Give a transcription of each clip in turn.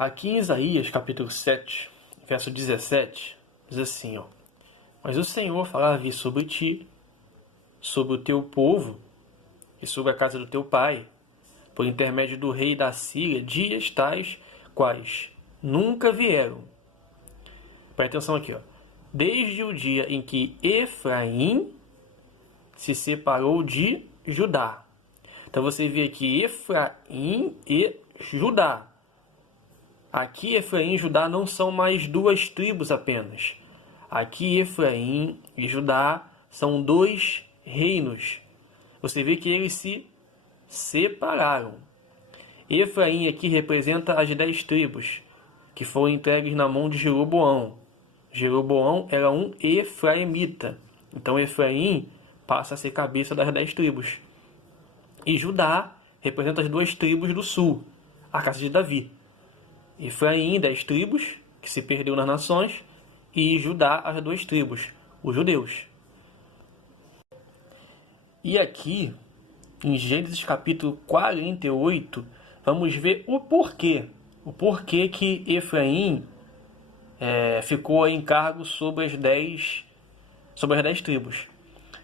Aqui em Isaías, capítulo 7, verso 17, diz assim, ó: Mas o Senhor fará sobre ti, sobre o teu povo e sobre a casa do teu pai, por intermédio do rei da Síria, dias tais quais nunca vieram. Presta atenção aqui, ó. Desde o dia em que Efraim se separou de Judá. Então você vê aqui Efraim e Judá. Aqui Efraim e Judá não são mais duas tribos apenas. Aqui Efraim e Judá são dois reinos. Você vê que eles se separaram. Efraim aqui representa as 10 tribos que foram entregues na mão de Jeroboão. Jeroboão era um efraimita. Então Efraim passa a ser cabeça das 10 tribos. E Judá representa as duas tribos do sul, a casa de Davi. Efraim, 10 tribos, que se perdeu nas nações, e Judá, as duas tribos, os judeus. E aqui, em Gênesis capítulo 48, vamos ver o porquê. O porquê que Efraim ficou em cargo sobre as 10 tribos.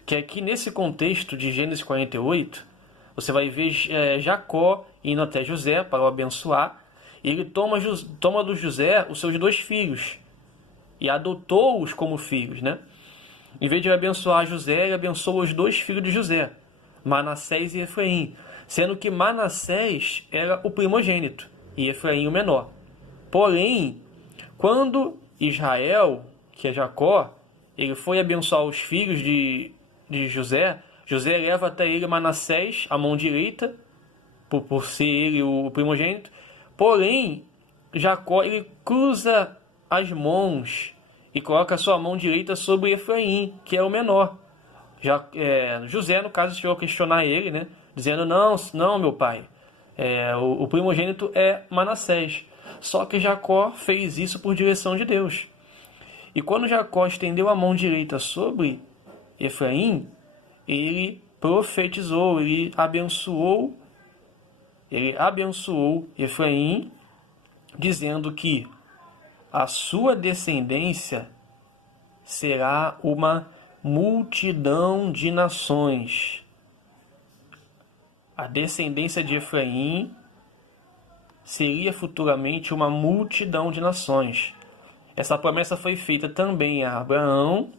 Que aqui nesse contexto de Gênesis 48, você vai ver Jacó indo até José para o abençoar. Ele toma do José os seus 2 filhos e adotou-os como filhos, né? Em vez de abençoar José, ele abençoa os 2 filhos de José, Manassés e Efraim, sendo que Manassés era o primogênito e Efraim o menor. Porém, quando Israel, que é Jacó, ele foi abençoar os filhos de José, José leva até ele Manassés, a mão direita, por ser ele o primogênito. Porém, Jacó ele cruza as mãos e coloca a sua mão direita sobre Efraim, que é o menor. José, no caso, chegou a questionar ele, né? Dizendo, não, meu pai, o primogênito é Manassés. Só que Jacó fez isso por direção de Deus. E quando Jacó estendeu a mão direita sobre Efraim, ele profetizou, ele abençoou Efraim, dizendo que a sua descendência será uma multidão de nações. A descendência de Efraim seria futuramente uma multidão de nações. Essa promessa foi feita também a Abraão,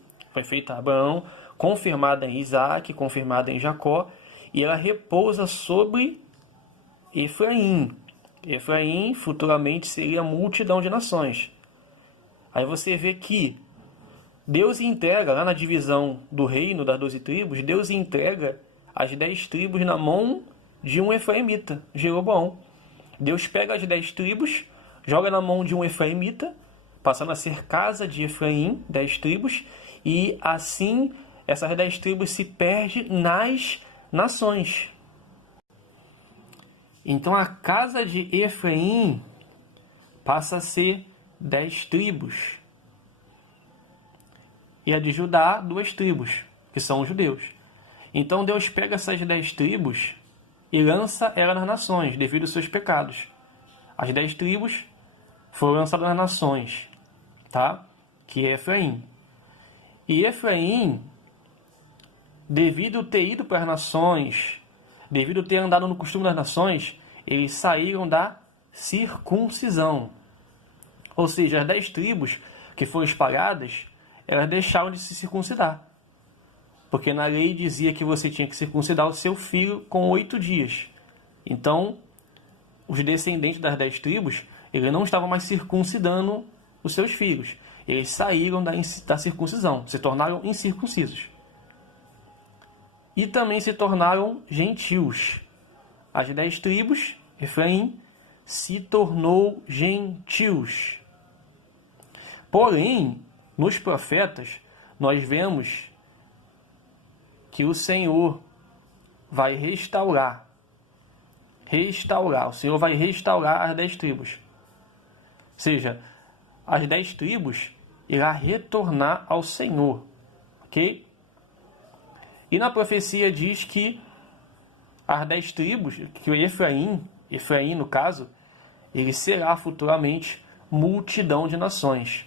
confirmada em Isaac, confirmada em Jacó, e ela repousa sobre Efraim. Efraim futuramente seria multidão de nações. Aí você vê que Deus entrega, lá na divisão do reino das 12 tribos, Deus entrega as 10 tribos na mão de um efraimita, Jeroboão. Deus pega as 10 tribos, joga na mão de um efraimita, passando a ser casa de Efraim, 10 tribos, e assim essas 10 tribos se perdem nas nações. Então a casa de Efraim passa a ser 10 tribos. E a de Judá, 2 tribos, que são os judeus. Então Deus pega essas 10 tribos e lança ela nas nações, devido aos seus pecados. As 10 tribos foram lançadas nas nações, tá? Que é Efraim. E Efraim, devido a ter ido para as nações, devido a ter andado no costume das nações, eles saíram da circuncisão. Ou seja, as 10 tribos que foram espalhadas, elas deixaram de se circuncidar. Porque na lei dizia que você tinha que circuncidar o seu filho com 8 dias. Então, os descendentes das 10 tribos, eles não estavam mais circuncidando os seus filhos. Eles saíram da circuncisão, se tornaram incircuncisos. E também se tornaram gentios. As 10 tribos, Efraim, se tornou gentios. Porém, nos profetas, nós vemos que o Senhor vai restaurar. O Senhor vai restaurar as 10 tribos. Ou seja, as 10 tribos irá retornar ao Senhor. Ok? E na profecia diz que as 10 tribos, que o Efraim no caso, ele será futuramente multidão de nações.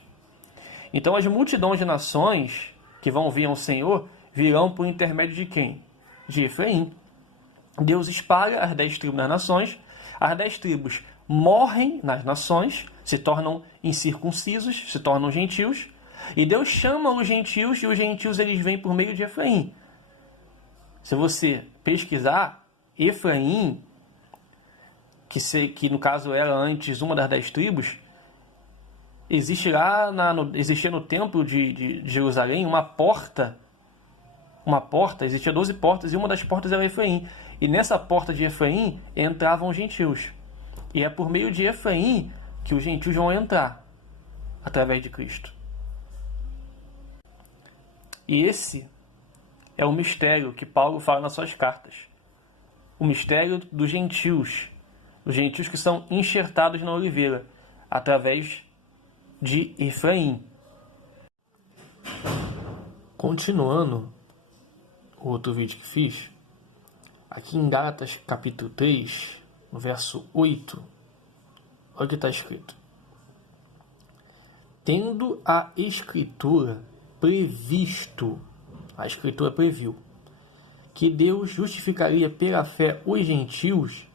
Então as multidões de nações que vão vir ao Senhor virão por intermédio de quem? De Efraim. Deus espalha as 10 tribos nas nações, as 10 tribos morrem nas nações, se tornam incircuncisos, se tornam gentios, e Deus chama os gentios, e os gentios eles vêm por meio de Efraim. Se você pesquisar, Efraim, que no caso era antes uma das 10 tribos, existia no templo de Jerusalém uma porta, existia 12 portas, e uma das portas era Efraim. E nessa porta de Efraim entravam os gentios. E é por meio de Efraim que os gentios vão entrar, através de Cristo. E esse é o mistério que Paulo fala nas suas cartas. O mistério dos gentios. Os gentios que são enxertados na oliveira, através de Efraim. Continuando o outro vídeo que fiz, aqui em Gálatas capítulo 3, no verso 8, olha o que está escrito. Tendo a Escritura previsto, a Escritura previu, que Deus justificaria pela fé os gentios,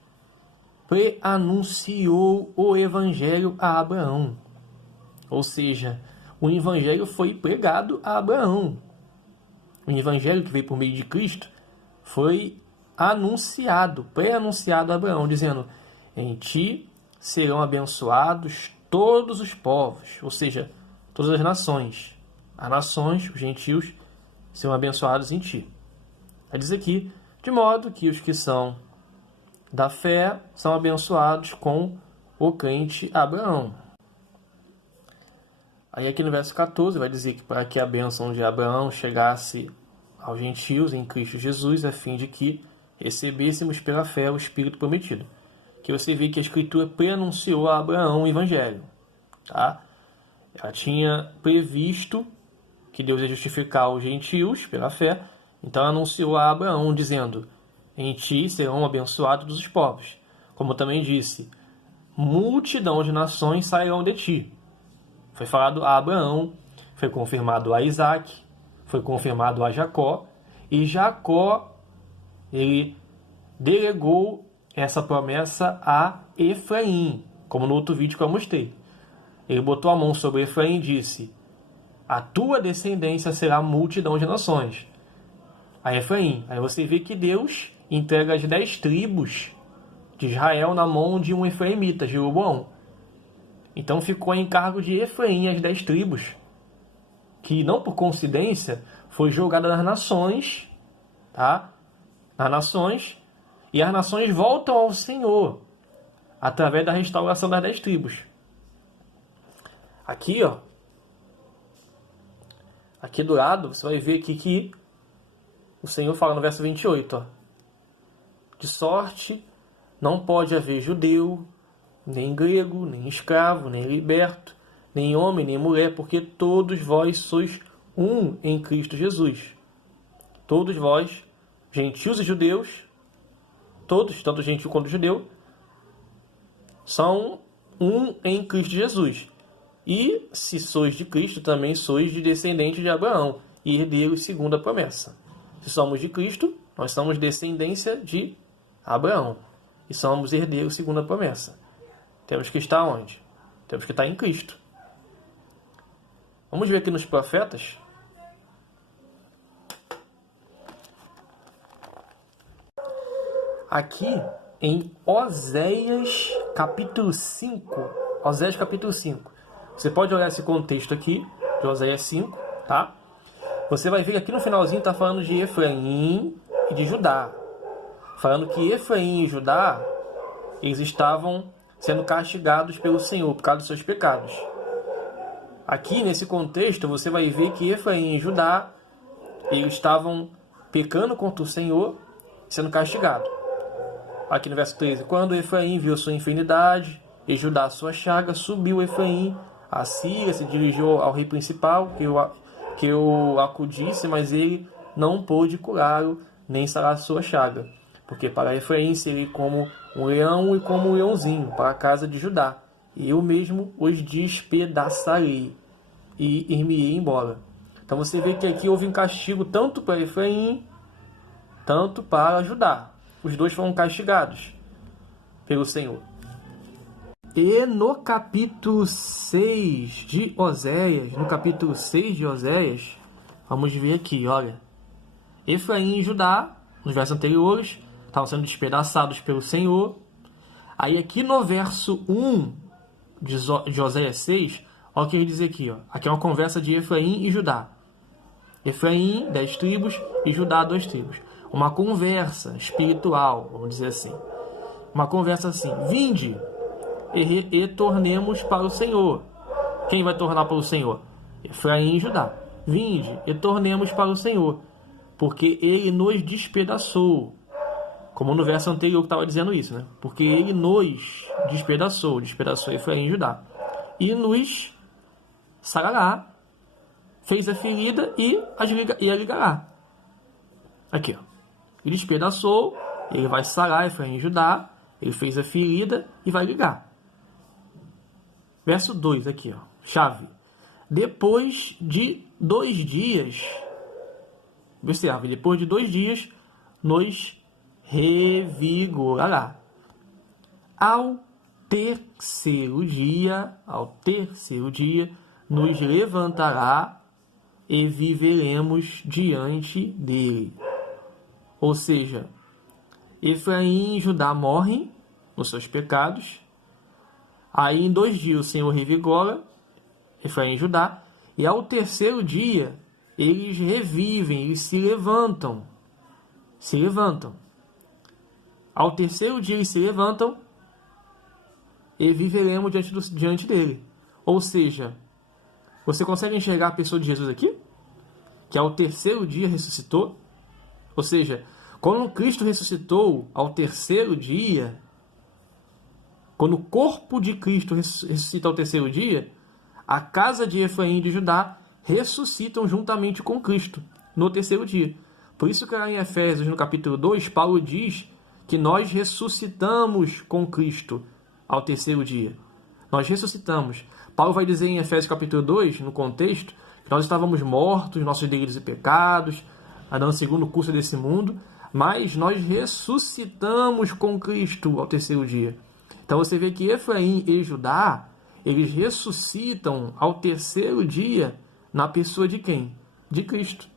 preanunciou o Evangelho a Abraão. Ou seja, o Evangelho foi pregado a Abraão. O Evangelho que veio por meio de Cristo foi anunciado, pré-anunciado a Abraão, dizendo: em ti serão abençoados todos os povos, ou seja, todas as nações. As nações, os gentios, serão abençoados em ti. Diz aqui, de modo que os que são da fé são abençoados com o crente Abraão. Aí aqui no verso 14 vai dizer que para que a bênção de Abraão chegasse aos gentios em Cristo Jesus, a fim de que recebêssemos pela fé o Espírito prometido. Que você vê que a Escritura preanunciou a Abraão o Evangelho. Tá? Ela tinha previsto que Deus ia justificar os gentios pela fé, então ela anunciou a Abraão dizendo: em ti serão abençoados os povos. Como também disse, multidão de nações sairão de ti. Foi falado a Abraão, foi confirmado a Isaac, foi confirmado a Jacó, e Jacó, ele delegou essa promessa a Efraim, como no outro vídeo que eu mostrei. Ele botou a mão sobre Efraim e disse: a tua descendência será multidão de nações. A Efraim. Aí você vê que Deus entrega as 10 tribos de Israel na mão de um efraimita, Jeroboão. Então ficou em encargo de Efraim as 10 tribos, que não por coincidência foi jogada nas nações, tá? Nas nações, e as nações voltam ao Senhor através da restauração das 10 tribos. Aqui, ó, aqui do lado, você vai ver aqui que o Senhor fala no verso 28, ó, de sorte não pode haver judeu, nem grego, nem escravo, nem liberto, nem homem, nem mulher, porque todos vós sois um em Cristo Jesus. Todos vós, gentios e judeus, todos, tanto gentio quanto judeu, são um em Cristo Jesus. E se sois de Cristo, também sois de descendente de Abraão, e herdeiros segundo a promessa. Se somos de Cristo, nós somos descendência de Abraão, e somos herdeiros segundo a promessa. Temos que estar onde? Temos que estar em Cristo. Vamos ver aqui nos profetas. Aqui em Oséias capítulo 5. Oséias capítulo 5. Você pode olhar esse contexto aqui, de Oséias 5, tá? Você vai ver que aqui no finalzinho está falando de Efraim e de Judá. Falando que Efraim e Judá, eles estavam sendo castigados pelo Senhor por causa dos seus pecados. Aqui nesse contexto você vai ver que Efraim e Judá, eles estavam pecando contra o Senhor, sendo castigados. Aqui no verso 13, quando Efraim viu sua enfermidade e Judá sua chaga, subiu Efraim a Síria, se dirigiu ao rei principal, que o acudisse, mas ele não pôde curá-lo, nem sarar sua chaga. Porque para Efraim seria como um leão e como um leãozinho para a casa de Judá. E eu mesmo os despedaçarei e ir-me-ei embora. Então você vê que aqui houve um castigo tanto para Efraim, tanto para Judá. Os dois foram castigados pelo Senhor. E no capítulo 6 de Oséias, vamos ver aqui, olha. Efraim e Judá, nos versos anteriores, estavam sendo despedaçados pelo Senhor. Aí aqui no verso 1 de Oséias 6, olha o que ele diz aqui. Ó. Aqui é uma conversa de Efraim e Judá. Efraim, 10 tribos, e Judá, 2 tribos. Uma conversa espiritual, vamos dizer assim. Uma conversa assim, vinde e tornemos para o Senhor. Quem vai tornar para o Senhor? Efraim e Judá. Vinde e tornemos para o Senhor, porque ele nos despedaçou. Como no verso anterior que estava dizendo isso, né? Porque ele nos despedaçou Efraim e Judá. E nos sarará, fez a ferida e a ligará. Aqui, ó. Ele despedaçou, ele vai sarar Efraim e Judá, ele fez a ferida e vai ligar. Verso 2 aqui, ó. Chave. Depois de 2 dias, observe, depois de 2 dias, nos revigorará. Ao terceiro dia, nos levantará e viveremos diante dele. Ou seja, Efraim e Judá morrem nos seus pecados. Aí em 2 dias o Senhor revigora Efraim e Judá. E ao terceiro dia eles revivem, eles se levantam. Ao terceiro dia eles se levantam e viveremos diante dele. Ou seja, você consegue enxergar a pessoa de Jesus aqui? Que ao terceiro dia ressuscitou? Ou seja, quando Cristo ressuscitou ao terceiro dia, quando o corpo de Cristo ressuscita ao terceiro dia, a casa de Efraim e de Judá ressuscitam juntamente com Cristo no terceiro dia. Por isso que lá em Efésios, no capítulo 2, Paulo diz que nós ressuscitamos com Cristo ao terceiro dia. Nós ressuscitamos. Paulo vai dizer em Efésios capítulo 2, no contexto, que nós estávamos mortos, nossos delitos e pecados, andando segundo o curso desse mundo, mas nós ressuscitamos com Cristo ao terceiro dia. Então você vê que Efraim e Judá, eles ressuscitam ao terceiro dia na pessoa de quem? De Cristo.